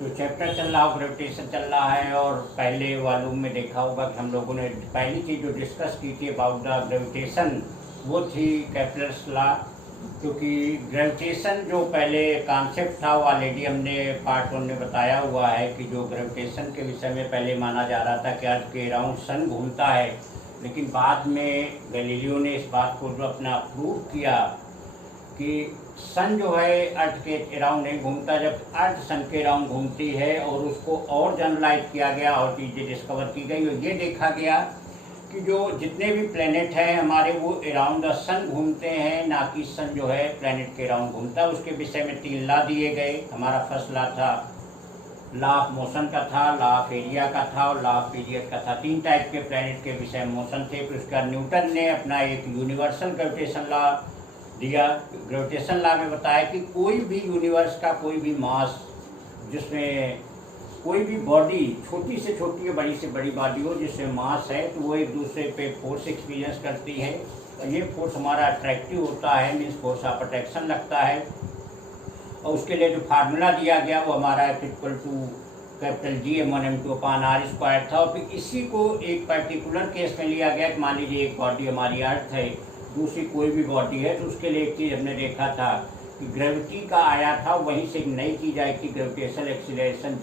जो चैप्टर चल रहा हो ग्रेविटेशन चल रहा है, और पहले वॉल्यूम में देखा होगा कि हम लोगों ने पहली चीज़ जो डिस्कस की थी अबाउट द ग्रेविटेशन वो थी केपलर्स लॉ। क्योंकि ग्रेविटेशन जो पहले कॉन्सेप्ट था वो ऑलरेडी हमने पार्ट 1 में बताया हुआ है कि जो ग्रेविटेशन के विषय में पहले माना जा रहा था कि अर्थ के अराउंड सन घूमता है, लेकिन बाद में गैलीलियो ने इस बात को जो अपना प्रूव किया कि सन जो है अर्थ के अराउंड नहीं घूमता, जब अर्थ सन के अराउंड घूमती है, और उसको और जनरलाइज किया गया और चीज़ें डिस्कवर की गई और ये देखा गया कि जो जितने भी प्लेनेट हैं हमारे वो अराउंड द सन घूमते हैं, ना कि सन जो है प्लेनेट के अराउंड घूमता है। उसके विषय में 3 लॉ दिए गए। हमारा फर्स्ट लॉ था लॉ ऑफ मोशन का था, लॉ ऑफ एरिया का था और लॉ ऑफ पीरियड का था। 3 टाइप के प्लेनेट के विषय में मोशन थे। फिर उसका न्यूटन ने अपना एक यूनिवर्सल ग्रेविटेशन लॉ दिया। ग्रेविटेशन लॉ में बताया कि कोई भी यूनिवर्स का कोई भी मास, जिसमें कोई भी बॉडी छोटी से छोटी या बड़ी से बड़ी बॉडी हो जिसमें मास है, तो वो एक दूसरे पे फोर्स एक्सपीरियंस करती है, और ये फोर्स हमारा अट्रैक्टिव होता है, मीन्स फोर्स ऑफ अट्रैक्शन लगता है। और उसके लिए जो फार्मूला दिया गया वो हमारा equal to capital G m1m2/r² था। और फिर इसी को एक पर्टिकुलर केस में लिया गया कि मान लीजिए एक बॉडी हमारी अर्थ है, दूसरी कोई भी बॉडी है, तो उसके लिए एक चीज़ हमने देखा था कि ग्रेविटी का आया था, वहीं से एक नई चीज़ आई थी gravitational acceleration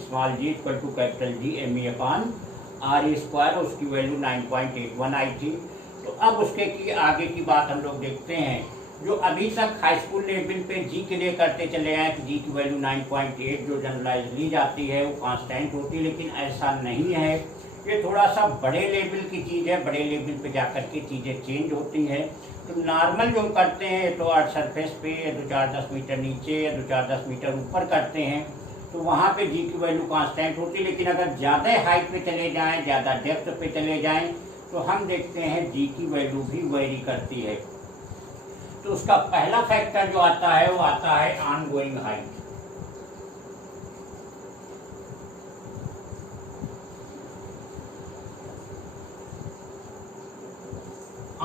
small g equal to capital G m/r², उसकी वैल्यू 9.81 आई थी। तो अब उसके की आगे की बात हम लोग देखते हैं। जो अभी तक हाई स्कूल लेवल पे जी के लिए करते चले आए कि जी की वैल्यू 9.8 जो जनरलाइज ली जाती है वो कांस्टेंट होती है, लेकिन ऐसा नहीं है। ये थोड़ा सा बड़े लेवल की चीज़ है, बड़े लेवल पे जाकर के चीज़ें चेंज होती हैं। तो नॉर्मल जो करते हैं तो अर्थ सरफेस पे 2-4-10 मीटर नीचे या 2-4-10 मीटर ऊपर करते हैं, तो वहाँ पे जी की वैल्यू कांस्टेंट होती है। लेकिन अगर ज़्यादा हाइट पे चले जाएँ, ज़्यादा डेप्थ पे चले जाएँ, तो हम देखते हैं जी की वैल्यू भी वेरी करती है। तो उसका पहला फैक्टर जो आता है वो आता है ऑनगोइंग हाइट।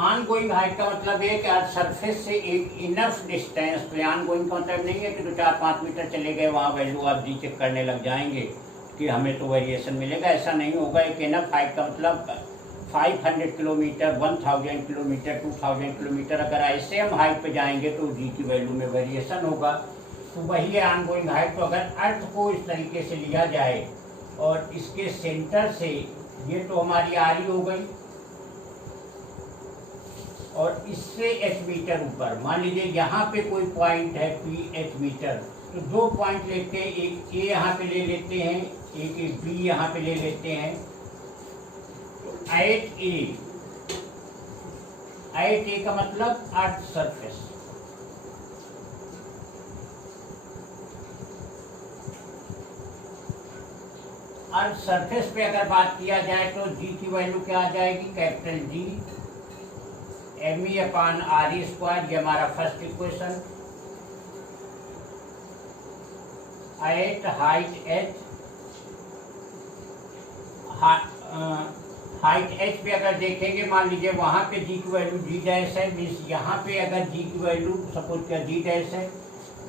ऑनगोइंग हाइट का मतलब है कि अर्थ सरफेस से एक इनफ डिस्टेंस पे, ऑनगोइंग का मतलब नहीं है कि 2-4-5 मीटर चले गए वहाँ वैल्यू आप जी चेक करने लग जाएंगे कि हमें तो वेरिएशन मिलेगा, ऐसा नहीं होगा। एक इनफ हाइट का मतलब 500 किलोमीटर, 1000 किलोमीटर, 2000 किलोमीटर, अगर ऐसे हम हाइट पे जाएंगे तो जी की वैल्यू में वेरिएशन होगा। तो वही है ऑनगोइंग हाइट। तो अगर अर्थ को इस तरीके से लिया जाए और इसके सेंटर से, ये तो हमारी आरी हो गई, और इससे h मीटर ऊपर, मान लीजिए यहाँ पे कोई पॉइंट है PH मीटर, तो 2 पॉइंट लेते हैं, एक A यहाँ पे ले लेते हैं, एक B यहाँ पे ले लेते हैं। तो 8A का मतलब अर्थ सरफेस, अर्थ सरफेस पे अगर बात किया जाए तो जी की वैल्यू क्या आ जाएगी, कैपिटल G me/r², ये हमारा first equation. At height h पे अगर देखेंगे, मान लीजिए वहाँ पे जी की वैल्यू G डैश है, मीन्स यहाँ पे अगर जी की वैल्यू सपोज क्या G डैश है,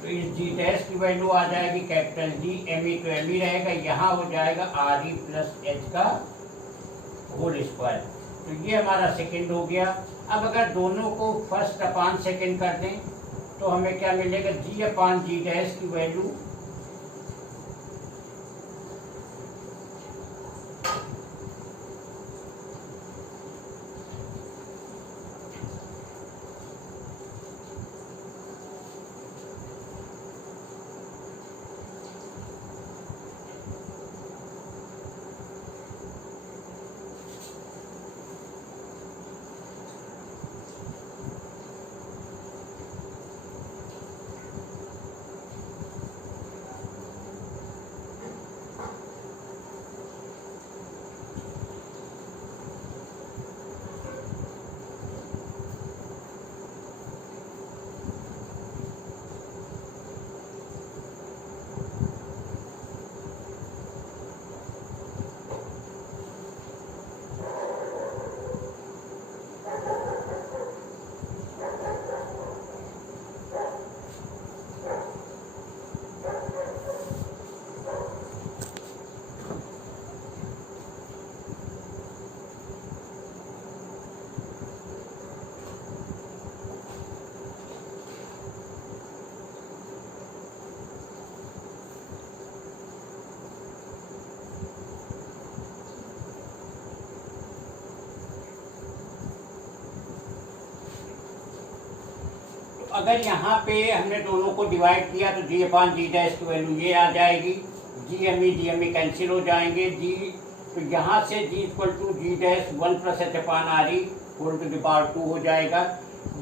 तो इस G डैश की वैल्यू आ जाएगी कैपिटल G, me तो me रहेगा, यहाँ हो जाएगा re प्लस h का होल स्क्वायर। तो ये हमारा सेकेंड हो गया। अब अगर दोनों को फर्स्ट अपान सेकेंड कर दें तो हमें क्या मिलेगा, G/G डैश की वैल्यू अगर यहाँ पे हमने दोनों को डिवाइड किया तो जी अपान जी डैश की वैल्यू ये आ जाएगी, जी एम ई कैंसिल हो जाएंगे, जी तो यहाँ से g equal to g dash 1 plus h upon are E whole to the power 2 हो जाएगा।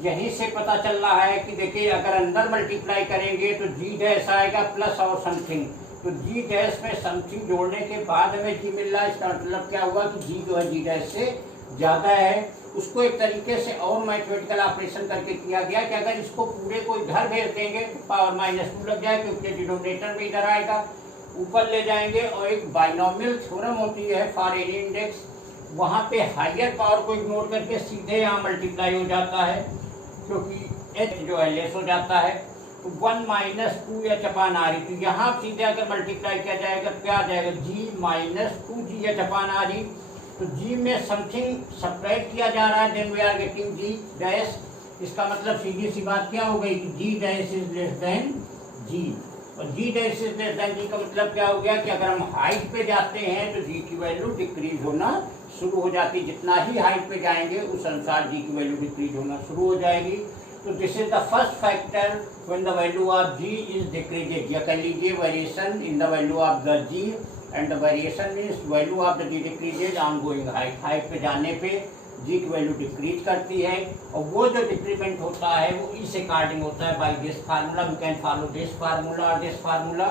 यहीं से पता चल रहा है कि देखिए अगर अंदर मल्टीप्लाई करेंगे तो जी डैश आएगा प्लस और समथिंग, तो जी डैश में समथिंग जोड़ने के बाद हमें जी मिल रहा है। इसका मतलब क्या हुआ कि जी जो है जी डैश से ज़्यादा है। उसको एक तरीके से और मैथमेटिकल ऑपरेशन करके किया गया कि अगर इसको पूरे को इधर भेज देंगे तो पावर -2 लग जाए, क्योंकि डिनोमिनेटर में इधर आएगा, ऊपर ले जाएंगे। और एक बाइनोमियल थ्योरम होती है फॉर एनी इंडेक्स, वहाँ पे हायर पावर को इग्नोर करके सीधे यहाँ मल्टीप्लाई हो जाता है, क्योंकि एच जो है लेस हो जाता है। तो 1 - 2 एच अपान आर ई, तो यहाँ सीधे अगर मल्टीप्लाई किया जाएगा तो क्या आ जाएगा, जी -2 जी एच अपान आर ई। तो जी में समथिंग सब्ट्रैक्ट किया जा रहा है, then we are getting g dash. इसका मतलब सीधी सी बात क्या हो गई कि g dash is less than g, और g dash is less than g का मतलब क्या हो गया कि अगर हम हाइट पे जाते हैं तो जी की वैल्यू डिक्रीज होना शुरू हो जाती है। जितना ही हाइट पे जाएंगे उस अनुसार जी की वैल्यू डिक्रीज होना शुरू हो जाएगी। तो this is the first factor when the value of g is decreased, या कह लीजिए variation in the value of the g, and the variation means value of the g decreases on going height. Height पे जाने पे जी की value decrease करती है, और वो जो डिक्रीमेंट होता है वो इस अकॉर्डिंग होता है by this formula. We can follow this formula और दिस फार्मूला।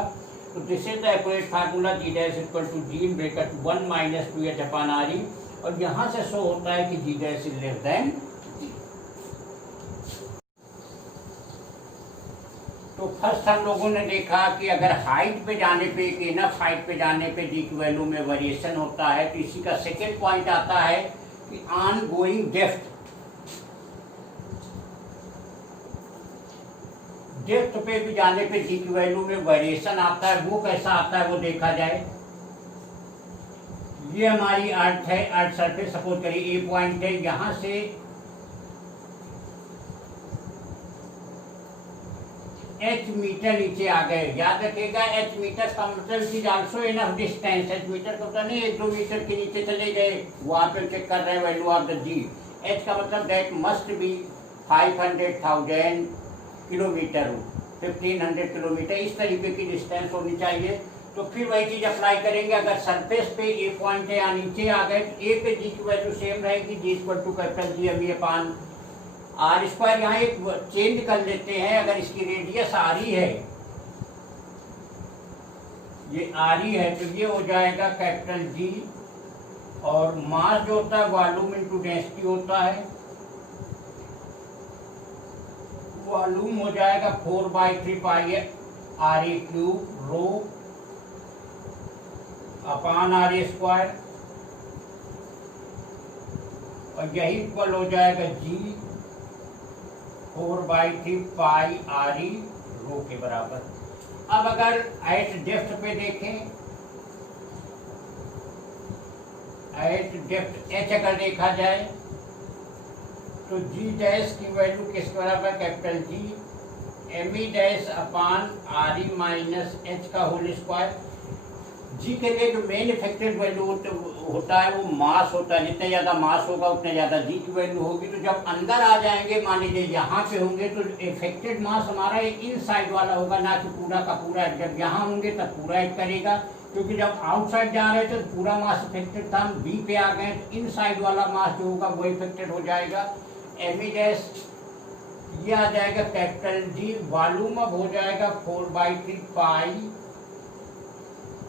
तो this is the accurate formula, g dash equal to g in bracket 1 - 2 h upon are e, और यहाँ से शो होता है कि g dash is less than g. तो first हम लोगों ने देखा कि अगर हाइट पे जाने पे, इनफ हाइट पे जाने पे जी की वैल्यू में वेरिएशन होता है, तो इसी का सेकेंड पॉइंट आता है कि ऑन गोइंग डेप्थ, डेप्थ पे भी जाने पे जी की वैल्यू में वेरिएशन आता है। वो कैसा आता है वो देखा जाए। ये हमारी अर्थ है, अर्थ सरफेस सपोज करिए ए पॉइंट है, यहाँ से एच मीटर नीचे आ गए। याद रखिएगा एच मीटर का मतलब it is also enough distance. H meter का तो नहीं 1-2 मीटर के नीचे चले गए, वहां पे चेक कर रहे हैं value of the g. H का मतलब that must be 500,000 kilometer, 1500 kilometer, इस तरीके की डिस्टेंस होनी चाहिए। तो फिर वही चीज अप्लाई करेंगे। अगर सरफेस पे ए पॉइंट है या नीचे आ गए तो ए पे जी की वैल्यू सेम रहेगी, g equal to capital G M E upon R square. यहाँ एक चेंज कर लेते हैं, अगर इसकी रेडियस आरी है, ये आरी है, तो ये हो जाएगा कैपिटल जी, और मास जो होता है वॉल्यूम इनटू डेंसिटी होता है, वॉल्यूम हो जाएगा 4/3 pi R A cube rho upon R A square, और यही इक्वल हो जाएगा जी 4/3 पाई आर ई रो के बराबर। अब अगर एट डेप्थ पे देखें, एट डेप्थ एच अगर देखा जाए तो जी डैश की वैल्यू किस बराबर, capital G M E dash upon are E minus H का होल स्क्वायर। जी के लिए जो मेन इफेक्टेड वैल्यू होता है वो मास होता है, जितने ज़्यादा मास होगा उतने ज़्यादा जी की वैल्यू होगी। तो जब अंदर आ जाएंगे, मान लीजिए यहाँ पे होंगे, तो इफेक्टेड मास हमारा एक इन साइड वाला होगा, ना कि पूरा का पूरा। जब यहाँ होंगे तब पूरा ऐड करेगा, क्योंकि जब आउटसाइड जा रहे थे तो पूरा मास इफेक्टेड था, हम बी पे आ गए तो इन साइड वाला मास जो होगा वो इफेक्टेड हो जाएगा। एम ई डैश ये आ जाएगा कैपिटल जी, वॉल्यूम अब हो जाएगा 4/3 pi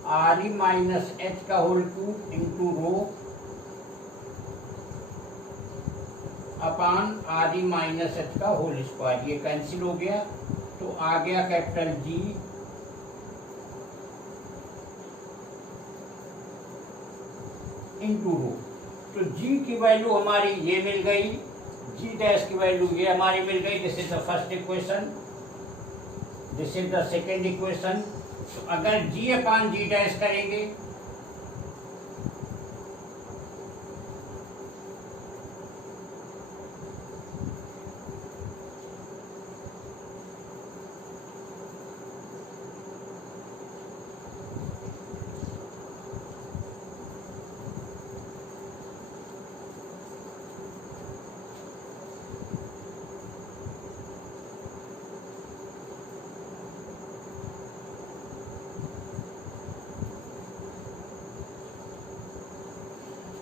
are E minus H का whole cube into rho upon are E minus H का होल स्क्वायर। ये कैंसिल हो गया, तो आ गया कैपिटल जी इंटू रो। तो जी की वैल्यू हमारी ये मिल गई, जी डैश की वैल्यू ये हमारी मिल गई। This is the first equation, this is the second equation. तो अगर जी अपान जी डैश करेंगे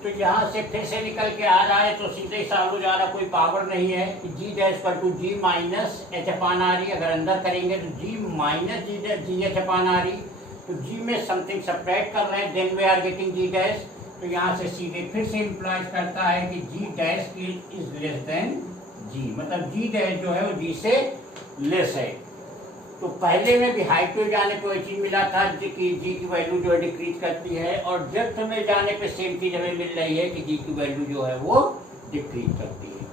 तो यहाँ से फिर से निकल के आ रहा है, तो सीधे सॉल्व हो जा रहा, कोई पावर नहीं है कि g dash equal to g minus h upon are E. अगर अंदर करेंगे तो g minus g dash g h upon are E, तो जी में समथिंग सब्ट्रैक्ट कर रहे हैं, then we are getting g dash. तो यहाँ से सीधे फिर से इम्प्लाइज करता है कि g dash is less than जी, मतलब जी डैश जो है वो जी से लेस है। तो पहले में भी हाइट पे जाने पे वही चीज मिला था कि जी की वैल्यू जो है डिक्रीज करती है, और डेप्थ में जाने पे सेम चीज हमें मिल रही है कि जी की वैल्यू जो है वो डिक्रीज करती है।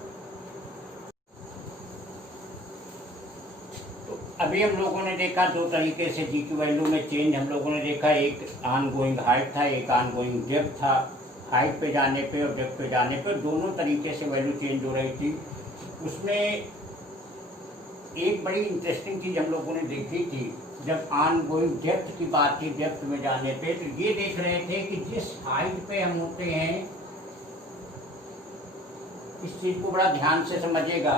तो अभी हम लोगों ने देखा दो तरीके से जी की वैल्यू में चेंज हम लोगों ने देखा, एक ऑन गोइंग हाइट था, एक ऑन गोइंग डेप्थ था। हाइट पे जाने पे और डेप्थ पे जाने पे दोनों तरीके से वैल्यू चेंज हो रही थी। उसमें एक बड़ी इंटरेस्टिंग चीज हम लोगों ने देखी थी, जब ऑन गोइंग डेप्थ की बात थी, डेप्थ में जाने पे, तो ये देख रहे थे कि जिस हाइट पे हम होते हैं, इस चीज को बड़ा ध्यान से समझिएगा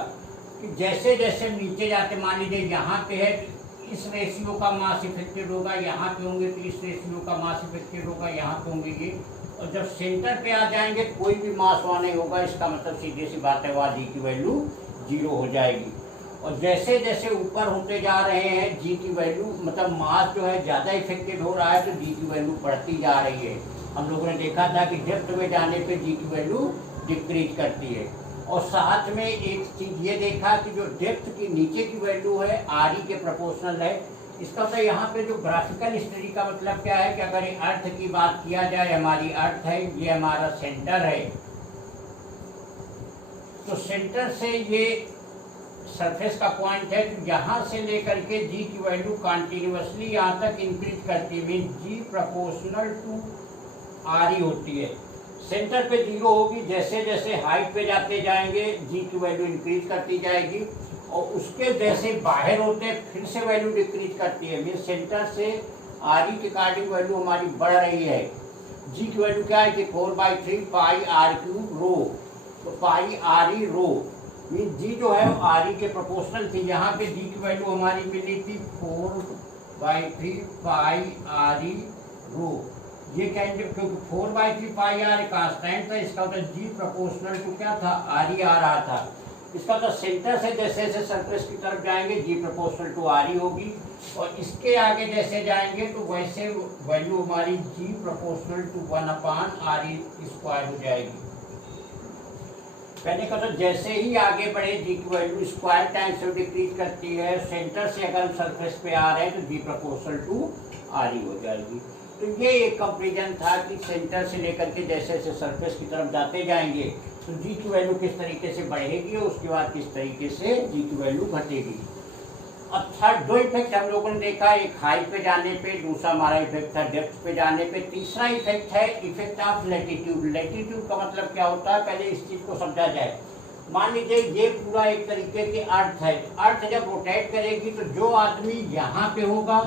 कि जैसे जैसे नीचे जाते, मान लीजिए यहाँ पे है, इस रेशियो का मास इफेक्टेड होगा, यहाँ पे होंगे तो इस रेशियो का मास इफेक्टेड होगा, यहाँ पे होंगे ये, और जब सेंटर पे आ जाएंगे कोई भी मास वहाँ नहीं होगा। इसका मतलब सीधी सी बात है, वहाँ जी की वैल्यू 0 हो जाएगी। और जैसे जैसे ऊपर होते जा रहे हैं, जी की वैल्यू मतलब मास जो है ज़्यादा इफेक्टेड हो रहा है, तो जी की वैल्यू बढ़ती जा रही है। हम लोगों ने देखा था कि डेप्थ में जाने पे जी की वैल्यू डिक्रीज करती है। और साथ में एक चीज़ ये देखा कि जो डेप्थ की नीचे की वैल्यू है आर ई के प्रोपोर्शनल है। इसका मतलब यहाँ पे जो ग्राफिकल स्टडी का मतलब क्या है कि अगर अर्थ की बात किया जाए, हमारी अर्थ है, ये हमारा सेंटर है, तो सेंटर से ये सरफेस का पॉइंट है, तो यहाँ से लेकर के जी की वैल्यू कंटिन्यूअसली यहाँ तक इंक्रीज करती है, mean g proportional to r e होती है। सेंटर पे 0 होगी, जैसे जैसे हाइट पे जाते जाएंगे जी की वैल्यू इंक्रीज करती जाएगी, और उसके जैसे बाहर होते फिर से वैल्यू डिक्रीज करती है, मीन सेंटर से आर ई के अकॉर्डिंग वैल्यू हमारी बढ़ रही है। जी की वैल्यू क्या है कि 4/3 पाई आर क्यूब रो, तो पाई आर ई रो मीन जी जो है वो आर ई के प्रोपोर्शनल थी। यहाँ पे जी की वैल्यू हमारी मिली थी 4/3 पाई आर ई रो। ये कहेंगे क्योंकि 4/3 पाई आर कांस्टेंट था, इसका मतलब जी प्रोपोर्शनल टू क्या था, आर ई आ रहा था। इसका मतलब सेंटर से जैसे जैसे सरफेस की तरफ जाएंगे जी प्रोपोर्शनल टू आर ई होगी, और इसके आगे जैसे जाएंगे तो वैसे वैल्यू हमारी जी प्रोपोर्शनल टू 1/r² हो जाएगी। कहने का तो जैसे ही आगे बढ़े जी की वैल्यू स्क्वायर टाइम से डिक्रीज करती है। सेंटर से अगर हम सरफेस पे आ रहे हैं तो जी प्रोपोर्शनल टू आर ई हो जाएगी। तो ये एक कंपेरिजन था कि सेंटर से लेकर के जैसे जैसे सरफेस की तरफ जाते जाएंगे तो जी की वैल्यू किस तरीके से बढ़ेगी और उसके बाद किस तरीके से जी की वैल्यू घटेगी। अब थर्ड दो इफेक्ट हम लोगों ने देखा, एक हाइट पे जाने पे, दूसरा हमारा इफेक्ट था डेप्थ पे जाने पे। तीसरा इफेक्ट है इफेक्ट ऑफ लैटिट्यूड। लैटिट्यूड का मतलब क्या होता है, पहले इस चीज को समझा जाए। मान लीजिए ये पूरा एक तरीके की अर्थ है, अर्थ जब रोटेट करेगी तो जो आदमी यहाँ पे होगा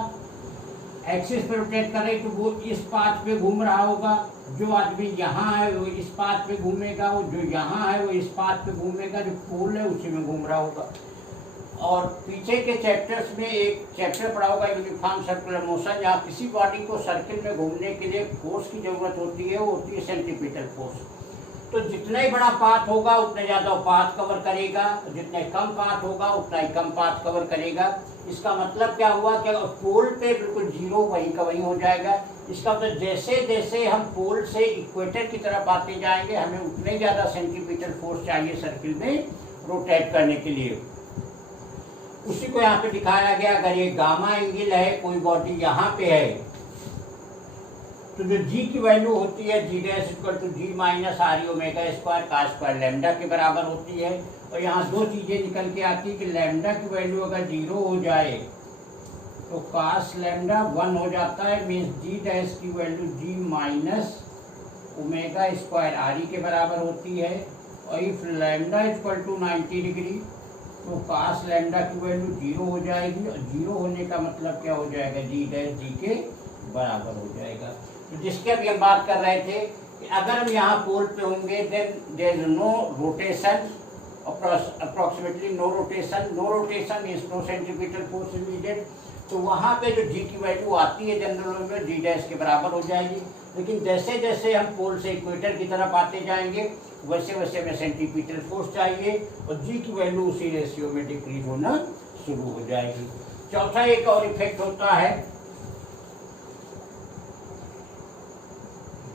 एक्सिस पे रोटेट करे तो वो इस पाथ पे घूम रहा होगा, जो आदमी यहाँ है वो इस पाथ पे घूमेगा, वो जो यहाँ है वो इस पाथ पे घूमेगा, जो पोल है उसी में घूम रहा होगा। और पीछे के चैप्टर्स में एक चैप्टर पढ़ा होगा यूनिफॉर्म सर्कुलर मोशन, जहाँ किसी बॉडी को सर्किल में घूमने के लिए फोर्स की जरूरत होती है, वो होती है सेंट्रीपिटल फोर्स। तो जितना ही बड़ा पाथ होगा उतना ज़्यादा पाथ कवर करेगा, जितने कम पाथ होगा उतना ही कम पाथ कवर करेगा। इसका मतलब क्या हुआ कि पोल पे बिल्कुल जीरो वहीं का वहीं हो जाएगा। इसका मतलब जैसे जैसे हम पोल से इक्वेटर की तरफ आते जाएंगे हमें उतने ज़्यादा सेंट्रीपिटल फोर्स चाहिए सर्किल में रोटेट करने के लिए। उसी को यहाँ पे दिखाया गया। अगर ये गामा एंगल है, कोई बॉडी यहाँ पे है, तो जो जी की वैल्यू होती है g dash equal to g minus R E omega square का स्क्वायर लैम्डा के बराबर होती है। और यहाँ दो चीजें निकल के आती है कि लैम्डा की वैल्यू अगर 0 हो जाए तो कास लैम्डा 1 हो जाता है, मीन्स जी डैश की value g minus omega square R E के बराबर होती है। और if lambda equal to 90 degree तो कास लैम्डा की वैल्यू 0 हो जाएगी, और 0 होने का मतलब क्या हो जाएगा, जी डैश जी के बराबर हो जाएगा। तो जिसके अभी हम बात कर रहे थे कि अगर हम यहाँ पोल पे होंगे then there is no rotation, approximately no rotation. No rotation means no centripetal force is needed. तो वहाँ पे जो जी की वैल्यू आती है जनरल में जी डैश के बराबर हो जाएगी। लेकिन जैसे जैसे हम पोल से इक्वेटर की तरफ आते जाएंगे वैसे वैसे हमें सेंटीमीटर फोर्स चाहिए और जी की वैल्यू उसी रेशियो में डिक्रीज होना शुरू हो जाएगी। चौथा एक और इफेक्ट होता है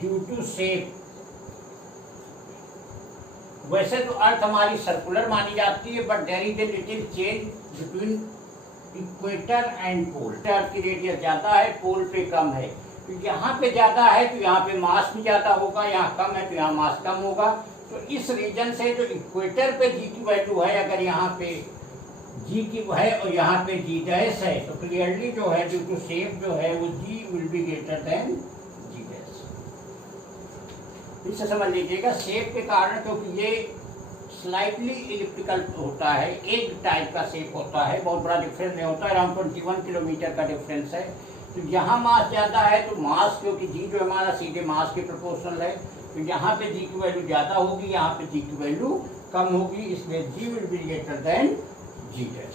ड्यू टू शेप। वैसे तो अर्थ हमारी सर्कुलर मानी जाती है, but there is a little change between equator and pole. Earth की रेडियस ज्यादा है, पोल पे कम है। तो यहाँ पे ज्यादा है तो यहाँ पे मास भी ज्यादा होगा, यहाँ कम है तो यहाँ मास कम होगा। तो इस रीजन से जो इक्वेटर पे जी की वैल्यू है, अगर यहाँ पे जी की है और यहाँ पे जी डैश है, तो क्लियरली जो है ड्यू टू शेप जो है वो g will be greater than g dash. इसे समझ लीजिएगा शेप के कारण, क्योंकि ये स्लाइटली इलिप्टिकल होता है, एक टाइप का शेप होता है, बहुत बड़ा डिफरेंस नहीं होता है, अराउंड 21 किलोमीटर का डिफरेंस है। तो यहाँ मास ज़्यादा है तो मास, क्योंकि जी जो हमारा सीधे मास के प्रोपोर्शनल है, तो यहाँ पे जी की वैल्यू ज़्यादा होगी, यहाँ पे जी की वैल्यू कम होगी, इसलिए g will be greater than g dash.